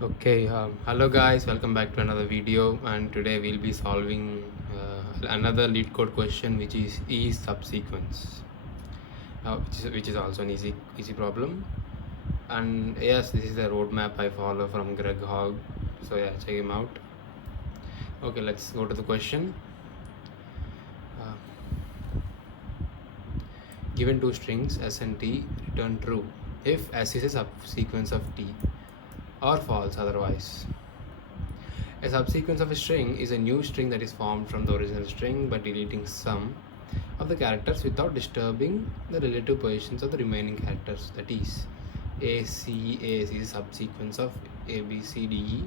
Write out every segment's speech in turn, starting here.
Hello guys, welcome back to another video, and today we'll be solving another LeetCode question, which is subsequence, which is also an easy problem. And yes, this is the roadmap I follow from Greg Hogg, so yeah, check him out. Okay, let's go to the question. Given two strings s and t, return true if s is a subsequence of t, or false otherwise. A subsequence of a string is a new string that is formed from the original string by deleting some of the characters without disturbing the relative positions of the remaining characters. That is, A is a subsequence of A, B, C, D, E.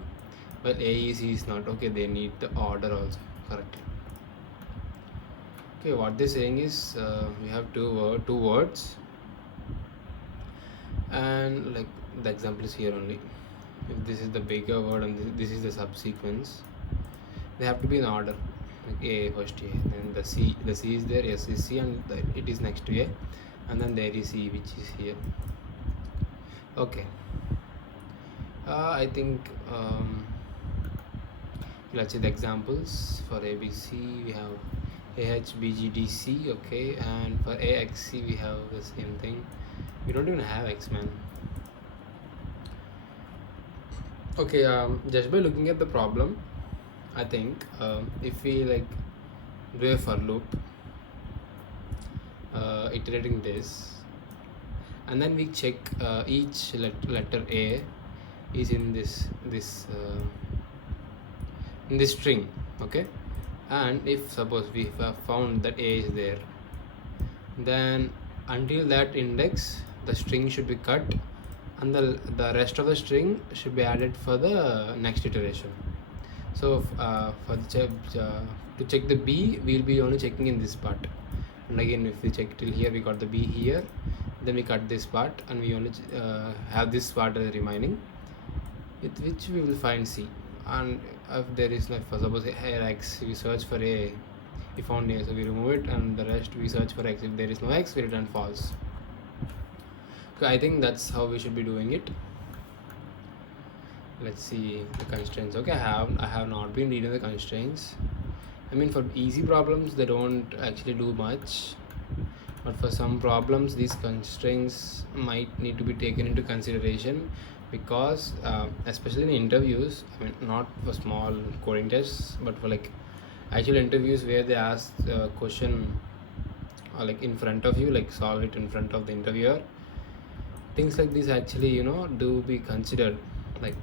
Well, A, C is not. Okay, they need the order also correctly. Okay, what they're saying is we have two words, and like the example is here only. If this is the bigger word and this is the subsequence, they have to be in order. Like A first A, then the C is there, S is C, and it is next to A, and then there is C, which is here. Okay, I think let's see the examples. For ABC we have AHBGDC, okay, and for AXC we have the same thing. We don't even have X, man. Okay, just by looking at the problem, I think if we like do a for loop, iterating this, and then we check each letter A is in this string, okay, and if suppose we have found that A is there, then until that index the string should be cut, and the rest of the string should be added for the next iteration. So for the to check the B, we'll be only checking in this part, and again if we check till here, we got the B here, then we cut this part and we only have this part as remaining, with which we will find C. And if there is like, for suppose here X, we search for A, we found A, so we remove it, and the rest we search for X. If there is no X, we return false. So I think that's how we should be doing it. Let's see the constraints. Okay, I have not been reading the constraints. I mean, for easy problems they don't actually do much, but for some problems these constraints might need to be taken into consideration, because especially in interviews, I mean not for small coding tests, but for like actual interviews where they ask a question like in front of you, like solve it in front of the interviewer, things like this actually do be considered. Like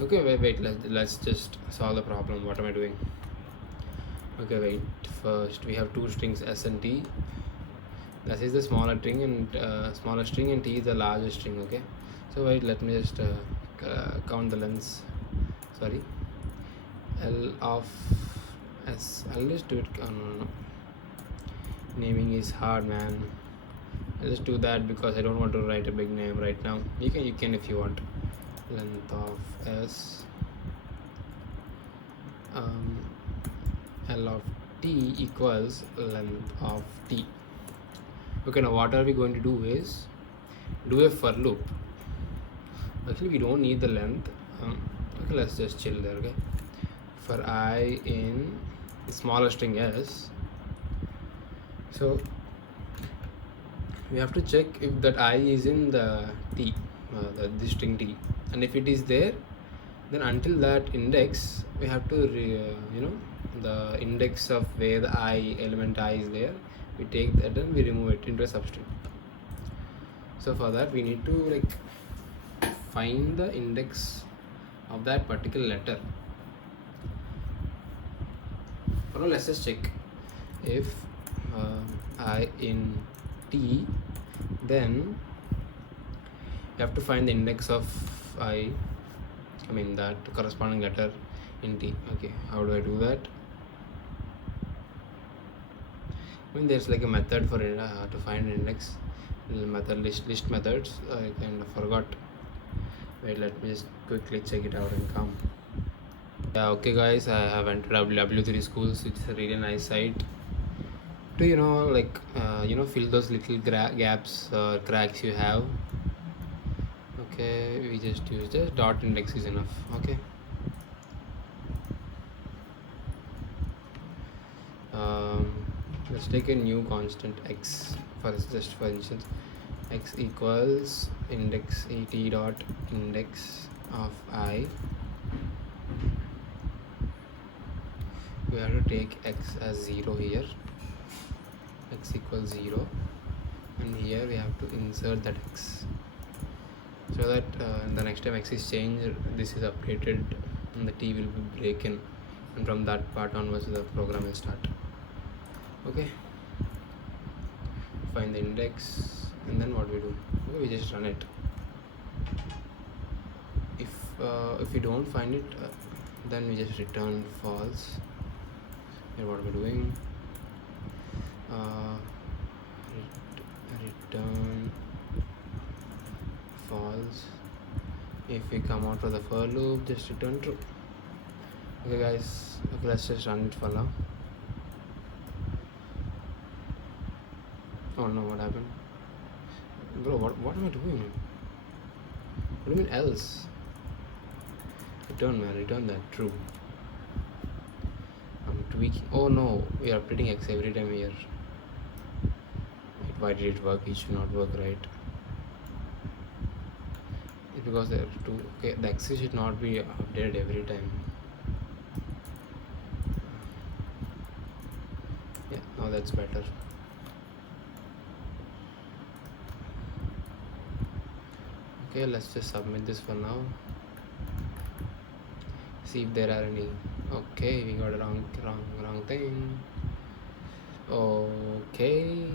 okay, wait, let's just solve the problem. What am I doing? Okay, wait, first we have two strings s and t. This is the smaller string, and t is the larger string. Okay, so wait, let me just count the lengths. Sorry, L of S. I'll just do it. No. Naming is hard, man. I'll just do that because I don't want to write a big name right now. You can if you want. Length of S, L of t equals length of t. Okay, now what are we going to do is do a for loop. Actually we don't need the length. Okay, let's just chill there. Okay, for I in the smaller string S, so we have to check if that I is in the t, the string t, and if it is there, then until that index we have to the index of where the I element I is there, we take that and we remove it into a substring. So for that we need to like find the index of that particular letter. For now, let's just check if I in t, then you have to find the index of I mean that corresponding letter in t. Okay, how do I do that? I mean there's like a method for it to find an index, method list methods. I kind of forgot. Wait, let me just quickly check it out and come. Yeah, okay guys, I have entered W3 schools. It's a really nice site to fill those little gaps or cracks you have. Okay, we just use this dot index is enough. Okay. Let's take a new constant x for instance, x equals index et dot index of I. We have to take x as 0 here, x equals 0, and here we have to insert that x, so that the next time x is changed, this is updated and the t will be breaken, and from that part onwards the program will start. Okay, find the index, and then what we do, we just run it. If we don't find it, then we just return false. Here what we're doing, return false. If we come out of the for loop, just return true. Okay guys, okay, let's just run it for now. Oh no, what happened? Bro, what am I doing? What do you mean else? Return, man, return that true. I'm tweaking. Oh no, we are updating x every time here. Why did it work? It should not work, right? It's because there are two. Okay, the x should not be updated every time. Yeah, now that's better. Okay, let's just submit this for now. See if there are any. Okay, we got a wrong thing. Okay,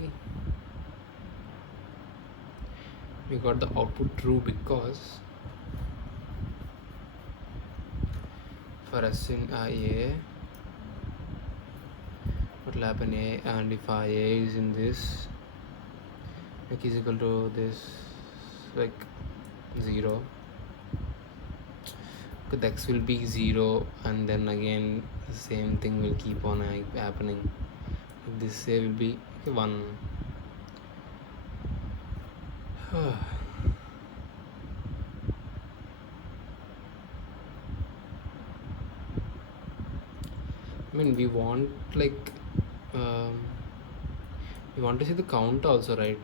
we got the output true because for us in IA, what will happen A, and if IA is in this, like is equal to this, like 0, the x will be 0, and then again the same thing will keep on happening. This A will be 1. I mean, we want like we want to see the count also, right?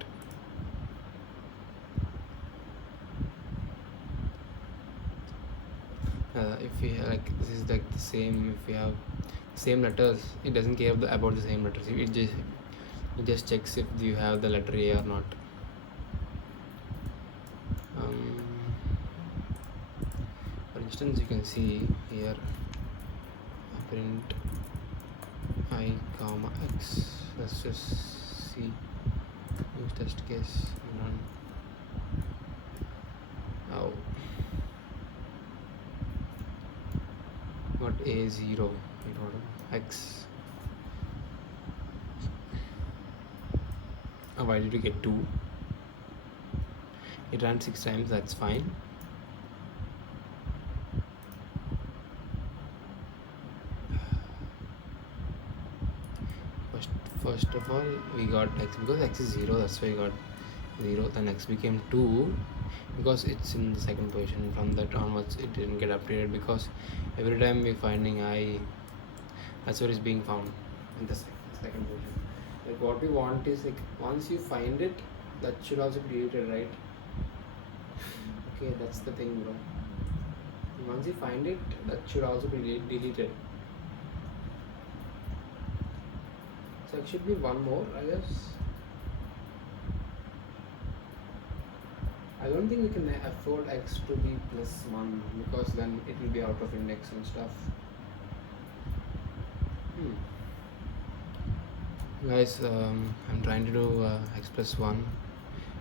If we have, like, this is like the same, if we have same letters, it doesn't care about the same letters. It just checks if you have the letter A or not. For instance, you can see here print I comma x. Let's just see, use test case, run. Oh, got A0, x. Why did you get 2? It ran 6 times, that's fine. First of all, we got x because x is 0, that's why we got 0. Then x became 2 because it's in the second position. From that onwards, it didn't get updated because every time we're finding I, that's where it's being found, in the second position. Like what we want is, like, once you find it, that should also be deleted, right? Okay, that's the thing, bro. Once you find it, that should also be deleted. So it should be one more, I guess. I don't think we can afford x to be +1 because then it will be out of index and stuff. Guys, I'm trying to do x +1.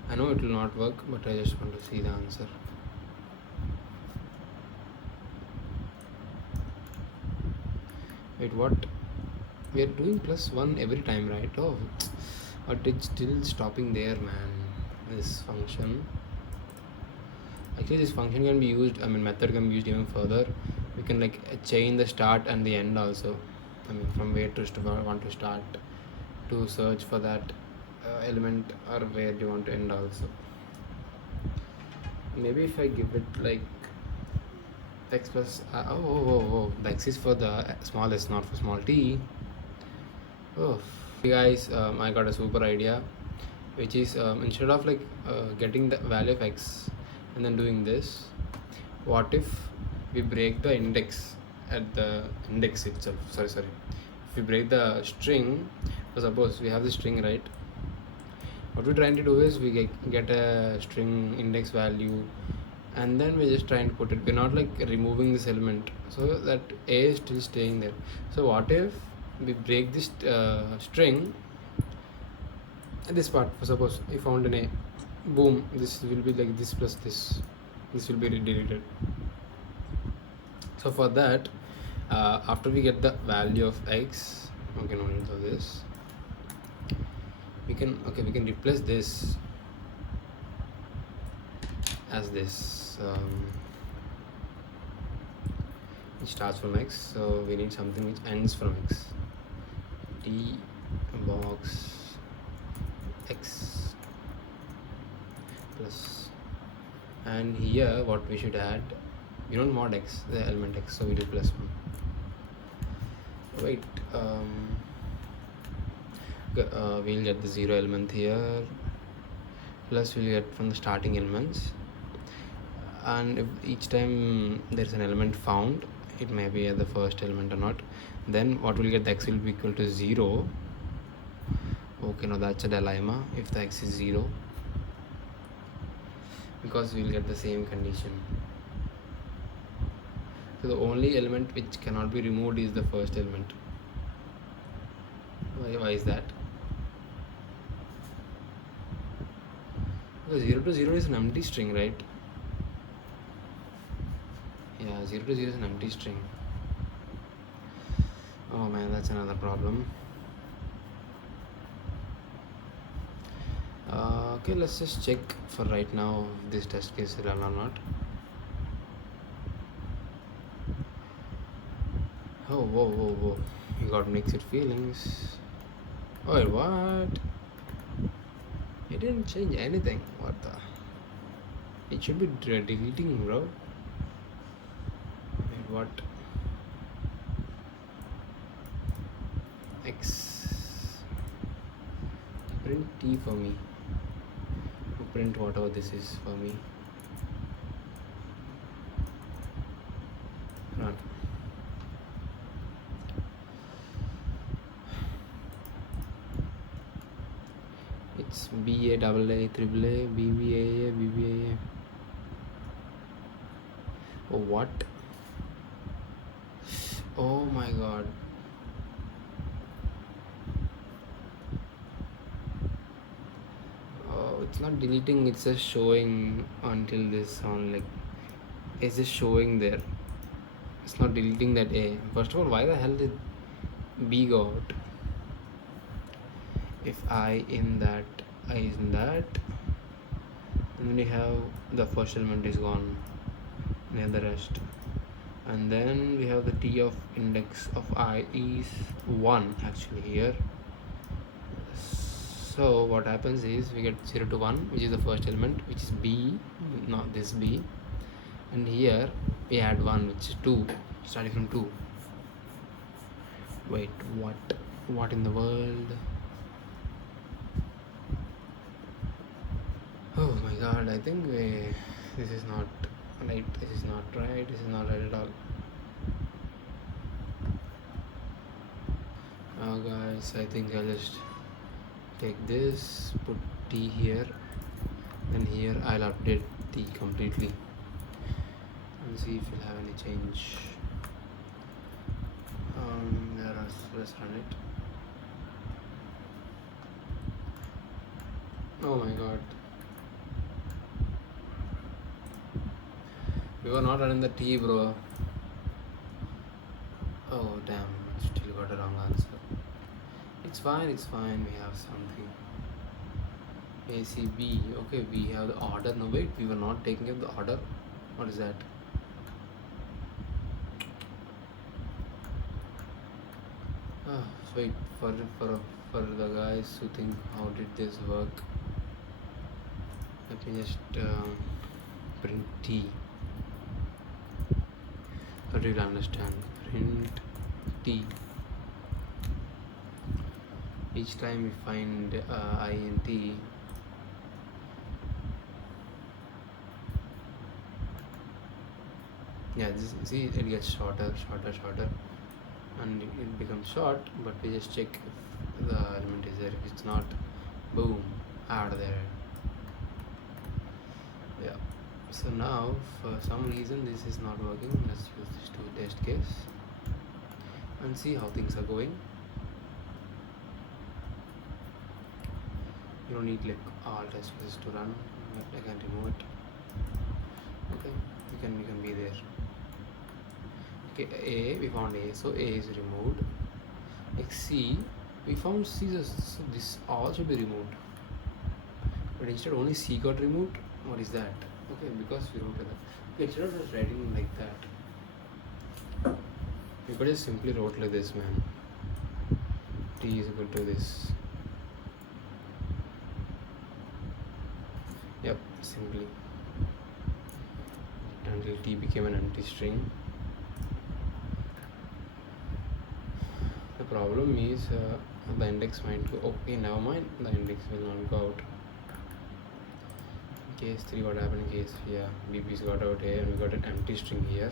I know it will not work, but I just want to see the answer. Wait, what? We are doing +1 every time, right? Oh, but it's still stopping there, man. This function. Actually, this function can be used, I mean, method can be used even further. We can like chain the start and the end also. I mean, from where to want to start to search for that element, or where do you want to end also. maybe if I give it like x plus the x is for the small s, not for small t. Oh, hey guys, I got a super idea, which is instead of like getting the value of x and then doing this, what if we break the index at the index itself? Sorry, if we break the string, so suppose we have the string, right? What we're trying to do is we get a string index value, and then we're just trying to put it. We're not like removing this element, so that a is still staying there. So what if we break this string at this part? For suppose we found an a, boom, this will be like this plus this will be deleted. So for that, after we get the value of x, okay, no need of this, we can replace this as this, which starts from x, so we need something which ends from x. D box x plus, and here what we should add, we don't mod x, the element x, so we do plus 1. Wait, we'll get the 0 element here, plus we'll get from the starting elements, and if each time there's an element found, it may be at the first element or not, then what we'll get, the x will be equal to 0. Okay, now that's a dilemma if the x is 0, because we'll get the same condition. So the only element which cannot be removed is the first element. Why is that? Because 0 to 0 is an empty string, right? Yeah, 0 to 0 is an empty string. Oh man, that's another problem. Okay, let's just check for right now if this test case is run or not. Oh, whoa. You got mixed feelings. Oh, what? It didn't change anything. What the? It should be deleting, bro. Wait, what? X. Print T for me. Print whatever this is for me. Run. It's BA, AA, AAA, BBA, BBA. Oh, what? Oh my god. Oh, it's not deleting, it's just showing until this sound, like it's just showing there. It's not deleting that A. First of all, why the hell did B go out? If I in that, I is in that, and then we have the first element is gone near the rest, and then we have the T of index of I is 1 actually here. So what happens is we get 0 to 1, which is the first element, which is B, not this B, and here we add 1, which is 2, starting from 2. Wait, what in the world? Oh my god, I think this is not right, this is not right at all. Now guys, I think I'll just take this, put T here, and here I'll update T completely and see if we'll have any change. Let's run it. Oh my god, we were not running the T, bro. Oh damn, still got a wrong answer. It's fine, we have something. ACB, okay, we have the order. No wait, we were not taking up the order. What is that? Wait, for the guys who think how did this work, let me just print t. How do you understand? Print t. Each time we find I in t, yeah, this, see, it gets shorter, and it becomes short, but we just check if the element is there. If it's not, boom, add there. Yeah. So now, for some reason, this is not working. Let's use this to test case and see how things are going. You don't need like all test cases to run. I can remove it. Okay, you can be there. Okay, A, we found A, so A is removed. Like C, we found C, so this all should be removed. But instead only C got removed. What is that? Okay, because we wrote that. Okay, instead of just writing like that, we could just simply wrote like this, man. T is equal to this. Yep, simply. Until T became an empty string. The problem is the index might go. Okay, never mind. The index will not go out. Case 3, what happened in case? Yeah, BP's got out here and we got an empty string here.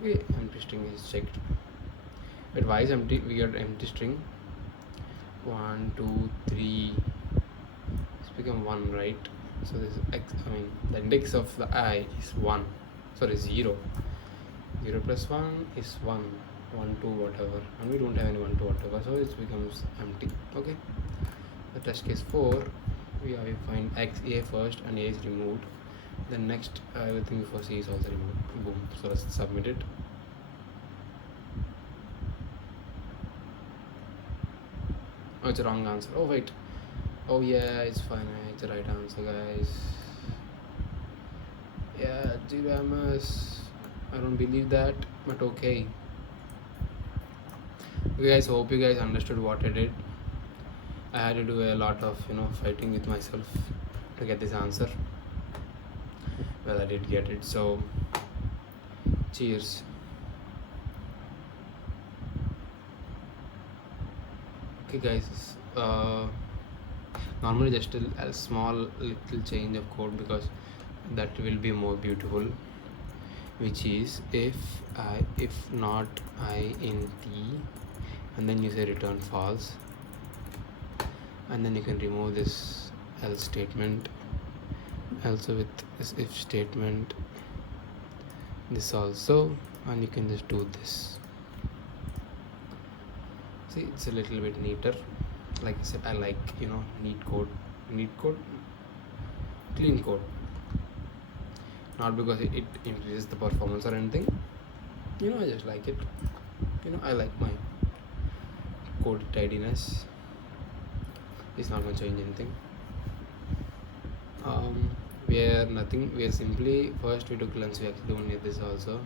Okay, empty string is checked. But why is empty? We got empty string. 1, 2, 3. It's become 1, right? So this is x. I mean, the index of the I is 1. Sorry, 0. 0 plus 1 is 1. 1, 2, whatever, and we don't have any 1, 2, whatever, so it becomes empty. Okay, the test case 4, we find x, A first, and A is removed. Then next, everything before C is also removed. Boom. So let's submit it. Oh, it's a wrong answer. Oh wait. Oh yeah, it's fine. It's the right answer, guys. Yeah, 0 MS. I don't believe that, but okay. Okay guys, hope you guys understood what I did. I had to do a lot of fighting with myself to get this answer. Well, I did get it, so cheers. Okay guys, normally just a small little change of code because that will be more beautiful, which is if not I in T, and then you say return false, and then you can remove this else statement, also with this if statement, this also, and you can just do this. See, it's a little bit neater. Like I said, I like neat code, clean code, not because it increases the performance or anything. I just like it. I like my code tidiness. It's not going to change anything. We are simply, first we took lens, we actually don't need this also.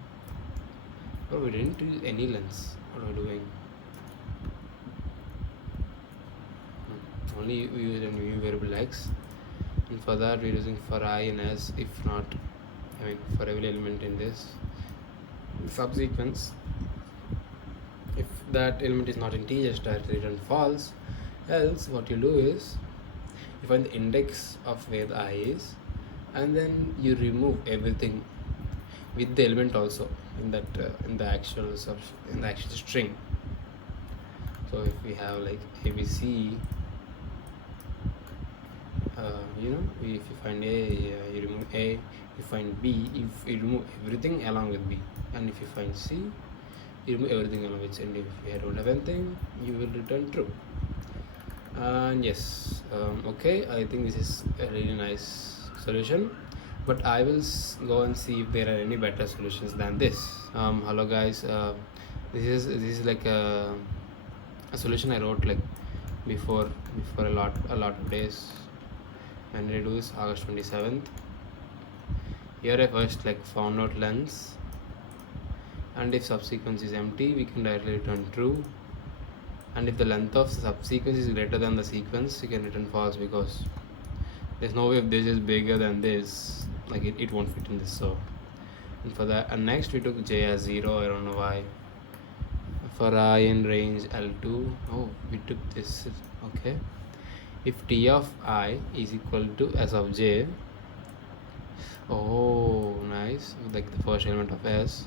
But we didn't use any lens. What are we doing? Only we use a new variable x, and for that we're using for I and s, if not, for every element in this subsequence. If that element is not in T, just directly return false. Else what you do is you find the index of where the I is, and then you remove everything with the element also in that in the actual string. So if we have like ABC, if you find A, you remove A. You find B, if you remove everything along with B, and if you find C, you remove everything along with C, and if you don't have anything, you will return true. And yes, okay, I think this is a really nice solution, but I will go and see if there are any better solutions than this. Hello guys, this is like a solution I wrote like before a lot of days. And I do is August 27th. Here I first found out lens, and if subsequence is empty, we can directly return true. And if the length of the subsequence is greater than the sequence, you can return false, because there's no way if this is bigger than this, like it won't fit in this. So and for that, and next we took j as 0. I don't know why. For I in range L2, oh, we took this. Okay, if t of I is equal to s of j, oh nice, like the first element of s,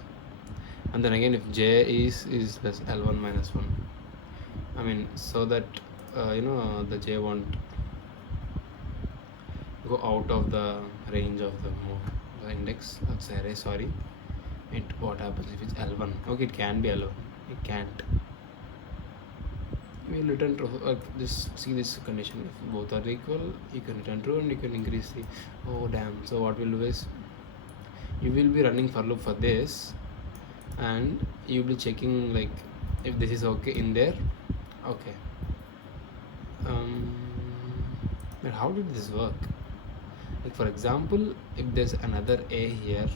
and then again if j is less L1 minus 1, I mean, so that the j won't go out of the range of the index of the array. Sorry, what happens if it's L1? Okay, it can be L1, it can't. We will return true. Just see this condition: if both are equal, you can return true and you can increase the. Oh damn! So what we'll do is, you will be running for loop for this, and you'll be checking like if this is okay in there. Okay. But how did this work? Like for example, if there's another a here,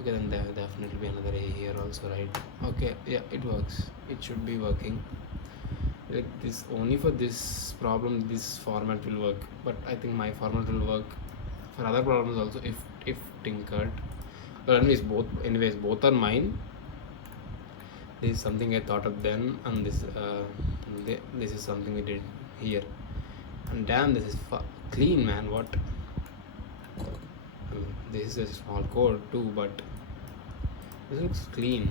okay, then there will definitely be another a here also, right? Okay, yeah, it works. It should be working. Like this, only for this problem this format will work, but I think my format will work for other problems also if tinkered. But anyways both are mine. This is something I thought of then, and this is something we did here. And damn, this is clean, man. What? I mean, this is a small code too, but this looks clean.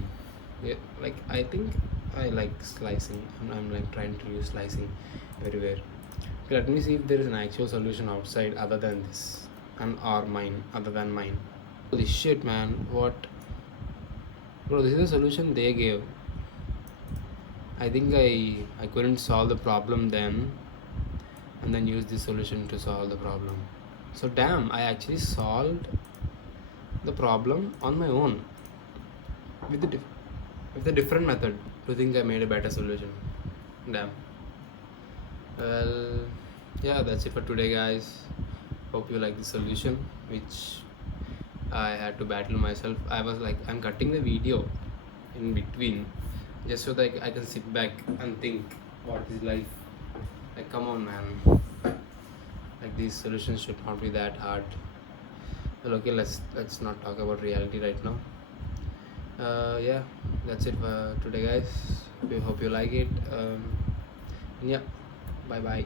Yeah, like I think I like slicing, and I'm like trying to use slicing everywhere. Okay, let me see if there is an actual solution outside other than this, and or mine, other than mine. Holy shit, man! What? Bro, this is the solution they gave. I think I couldn't solve the problem then, and then use this solution to solve the problem. So damn, I actually solved the problem on my own with the different method. Do you think I made a better solution? Damn. Well, yeah, that's it for today, guys. Hope you like the solution, which I had to battle myself. I was like, I'm cutting the video in between just so that I can sit back and think, what is life? Like, come on, man. Like, these solutions should not be that hard. Well, okay, let's not talk about reality right now. Yeah, that's it for today, guys. We hope you like it. Yeah, bye bye.